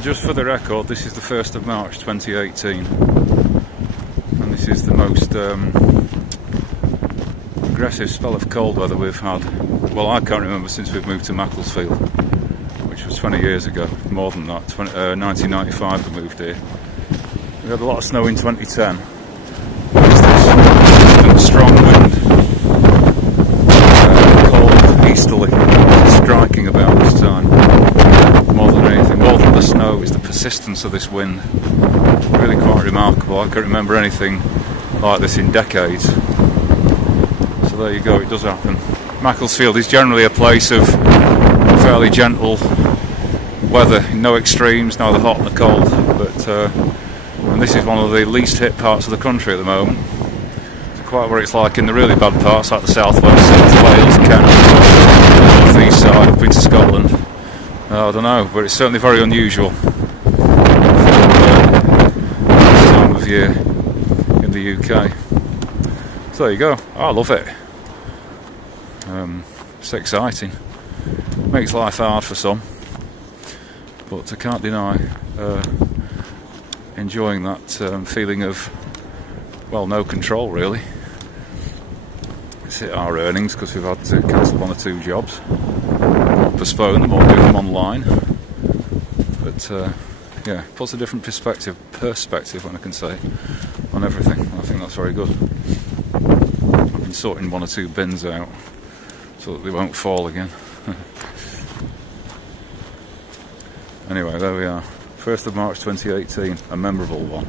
Well, just for the record, this is the 1st of March 2018, and this is the most aggressive spell of cold weather we've had. Well, I can't remember since we've moved to Macclesfield, which was 20 years ago, more than that. 1995 we moved here. We had a lot of snow in 2010. There's this strong wind, cold easterly, striking about this time. More than anything, more than the snow, is the persistence of this wind. Really quite remarkable. I can't remember anything like this in decades. So there you go, it does happen. Macclesfield is generally a place of fairly gentle weather, no extremes, neither hot nor cold, but and this is one of the least hit parts of the country at the moment. It's quite what it's like in the really bad parts, like the southwest, South Wales, Kent, north east side up into Scotland. I don't know, but it's certainly very unusual for this time of year in the UK. So there you go. I love it. It's exciting. Makes life hard for some, but I can't deny enjoying that feeling of, well, no control really. It's hit our earnings because we've had to cancel 1 or 2 jobs, or postpone them, or do them online. But yeah, puts a different perspective, when I can say, on everything. I think that's very good. I've been sorting 1 or 2 bins out so that they won't fall again. Anyway, there we are. 1st of March 2018, a memorable one.